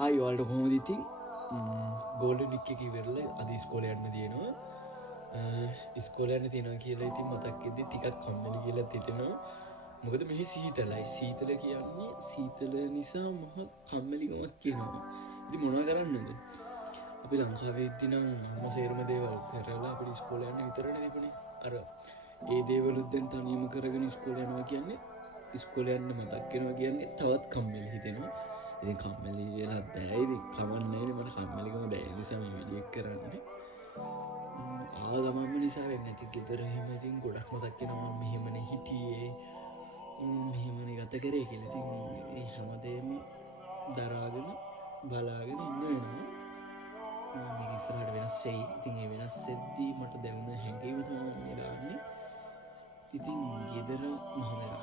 Hi ඔයාලට කොහොමද ඉතින් ගෝල්ඩන් වික් එක ඉවරලා අද ඉස්කෝලේ යන්න තියෙනවා. ඉස්කෝලේ යන්න තියෙනවා කියලා ඉතින් මතක් වෙද්දි ටිකක් කම්මැලි කියලා හිතෙනවා. මොකද මෙහි සීතලයි. සීතල කියන්නේ සීතල නිසා මහ කම්මැලිකමක් කියනවා. ඉතින් මොනවා කරන්නද? අපි ලංකාවේ ඉද්දි නම් අම්මා සේරම දේවල් කරලා අපිට ඉස්කෝලේ යන්න විතරනේ තිබුණේ. අර ඒ දේවලුත් දැන් තනියම කරගෙන ඉස්කෝලේ යනවා කියන්නේ ඉස්කෝලේ යන්න මතක් වෙනවා කියන්නේ තවත් කම්මැලි හිතෙනවා. ඉතින් කම්මැලි වෙලා බෑ. ඉතින් කමන්නේ නේ මට කම්මැලිකම දැනෙන නිසා මේ වීඩියෝ එක කරන්නේ. ආගමම නිසා වෙන්නේ. ඉතින් ගෙදර එහෙම ඉතින් ගොඩක් මතක් වෙනවා මම මෙහෙමනේ හිටියේ. මෙහෙමනේ ගත කරේ කියලා. ඉතින් ඒ හැමදේම දරාගෙන බලාගෙන ඉන්න වෙනවා. මේක ඉස්සරහට වෙනස් වෙයි. ඉතින් ඒ වෙනස් වෙද්දී මට දැනුණ හැඟීම තමයි මම දාන්නේ. ඉතින් ගෙදර මහමෙරක්